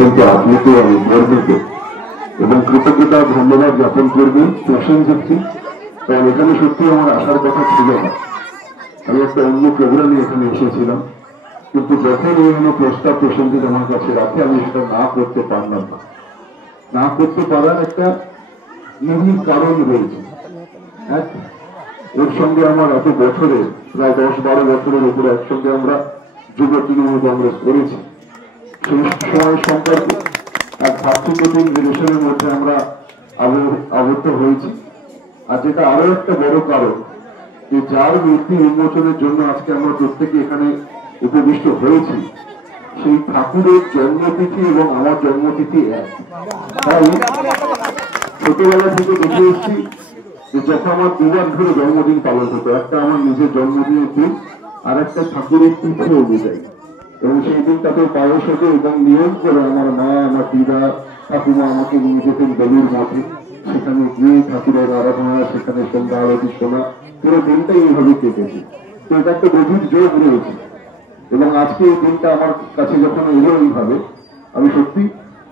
অত্যন্ত আপ্লুত এবং গর্বিত এবং কৃতজ্ঞতা ধন্যবাদ জ্ঞাপন করবে প্রসেনজিৎকে। কারণ এখানে সত্যি আমার আসার কথা ছিল না, আমি একটা অন্য প্রোগ্রামে এখানে এসেছিলাম, কিন্তু যখন এই প্রস্তাব প্রসেনজিৎ আমার কাছে রাখে আমি সেটা না করতে পারলাম না। না করতে পারার একটা নিহিত কারণ রয়েছে। এক, ওর সঙ্গে আমার এত বছরের প্রায় 10-12 বছরের উপরে একসঙ্গে আমরা যুব তৃণমূল কংগ্রেস করেছি। সেই সময় সম্পর্কে এক ভাতৃপ্রতিম রিলেশনের মধ্যে আমরা আবদ্ধ হয়েছি। আর যেটা আরো একটা বড় কারণ, যে যার মূর্তি উন্মোচনের জন্য আজকে আমরা প্রত্যেকে এখানে উপবিষ্ট হয়েছি, সেই ঠাকুরের জন্মতিথি এবং আমার জন্মতিথি এক। তাই ছোটবেলা থেকে দেখে এসেছি যে যখন আমার 2বার ধরে জন্মদিন পালন হতো, একটা আমার নিজের জন্মদিনের দিন আর একটা ঠাকুরের তিথি অনুযায়ী, এবং সেই দিনটাতে পায়স হতো এবং নিয়ম করে আমার মা, আমার দিদা, ঠাকুমা আমাকে নিয়ে যেতেন বেলুর মঠে। সেখানে গিয়ে ঠাকুরের আরাধনা, সেখানে সন্ধ্যা আরতি শোনা, পুরো দিনটাই এইভাবে কেটেছে। তো এটা একটা গভীর যোগ রয়েছে। এবং আজকে এই দিনটা আমার কাছে যখন এলো এইভাবে, আমি সত্যি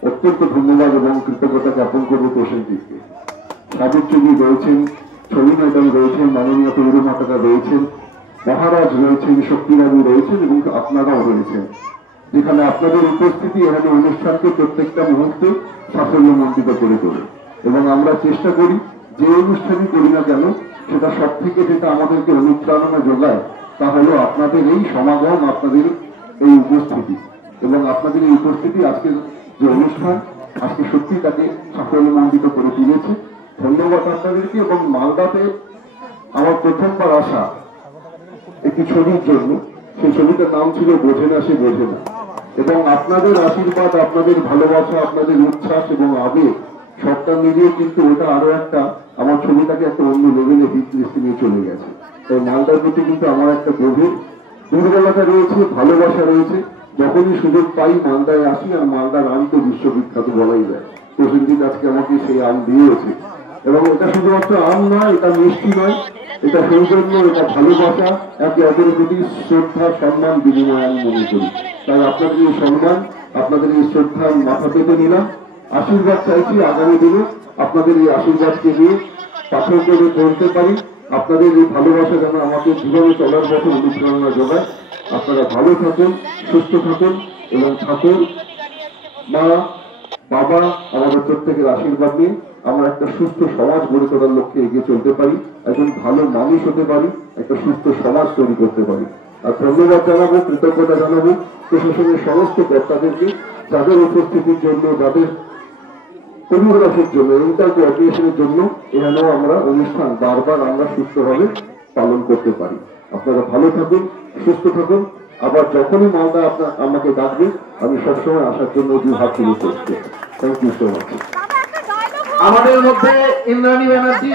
অত্যন্ত ধন্যবাদ এবং কৃতজ্ঞতা জ্ঞাপন করবো প্রসেনজিৎকে। সাবিত্রী রয়েছেন, ছবি ম্যাডাম রয়েছেন, মাননীয় পৌর মাতারা রয়েছেন, মহারাজ রয়েছেন, শক্তিবাবু রয়েছেন এবং আপনারাও রয়েছেন, যেখানে আপনাদের উপস্থিতি এখানে অনুষ্ঠানকে প্রত্যেকটা মুহূর্তে সাফল্যমণ্ডিত করে তোলে। এবং আমরা চেষ্টা করি যে অনুষ্ঠানই করি না কেন, সেটা সব থেকে যেটা আমাদেরকে অনুপ্রেরণা যোগায় তা হলো আপনাদের এই সমাগম, আপনাদের এই উপস্থিতি। এবং আপনাদের এই উপস্থিতি আজকের যে অনুষ্ঠান, আজকে সত্যি তাকে সাফল্যমণ্ডিত করে তুলেছে। ধন্যবাদ আপনাদেরকে। এবং মালদাতে আমার প্রথমবার আসা একটি ছবির জন্য, সেই ছবিটার নাম ছিল বোঝে না সে বোঝে না। এবং আপনাদের আশীর্বাদ, আপনাদের ভালোবাসা, আপনাদের উচ্ছ্বাস এবং আবেগ সবটা মিলিয়ে কিন্তু ওটা আরো একটা আমার ছবিটাকে একটা অন্য লেভেলে দৃষ্টি নিয়ে চলে গেছে। তাই মালদার প্রতি কিন্তু আমার একটা গভীর দুর্বলতা রয়েছে, ভালোবাসা রয়েছে। যখনই সুযোগ পাই মালদায় আসি, আর মালদার আম তো বিশ্ববিখ্যাত বলাই যায়। প্রসেনজিৎ আজকে আমাকে সেই আম দিয়েছে। এবং এটা শুধুমাত্র আম নয়, এটা মিষ্টি নয়, এটা সৌজন্য, এটা ভালোবাসা, একে অপরের প্রতি শ্রদ্ধা সম্মান বিনিময় আমি মনে করি। তাই আপনাদের এই সম্মান, আপনাদের এই শ্রদ্ধা আমি মাথা পেতে নিলাম। আশীর্বাদ চাইছি আগামী দিনে আপনাদের এই আশীর্বাদকে নিয়ে পাথর করে চলতে পারি। আপনাদের এই ভালোবাসা যেন আমাকে জীবনে চলার পথে অনুপ্রেরণা যোগায়। আপনারা ভালো থাকুন, সুস্থ থাকুন এবং ঠাকুর, মা, বাবা, আমাদের প্রত্যেকের আশীর্বাদ নিয়ে আমরা একটা সুস্থ সমাজ গড়ে তোলার লক্ষ্যে এগিয়ে চলতে পারি, একজন ভালো মানুষ হতে পারি, একটা সুস্থ সমাজ তৈরি করতে পারি। আর ধন্যবাদ জানাবো, কৃতজ্ঞতা জানাবো প্রশাসনের সমস্ত কর্তাদেরকে, যাদের উপস্থিতির জন্য, যাদের কোরিওগ্রাফির জন্য, ইন্টার কোঅর্ডিনেশনের জন্য এখানেও আমরা অনুষ্ঠান বারবার আমরা সুস্থভাবে পালন করতে পারি। আপনারা ভালো থাকুন, সুস্থ থাকুন। আবার যখনই মালদা আপনার আমাকে ডাকবে, আমি সবসময় আসার জন্য দু হাত তুলে করছি। Thank you so much. আমাদের মধ্যে ইন্দ্রাণী ব্যানার্জি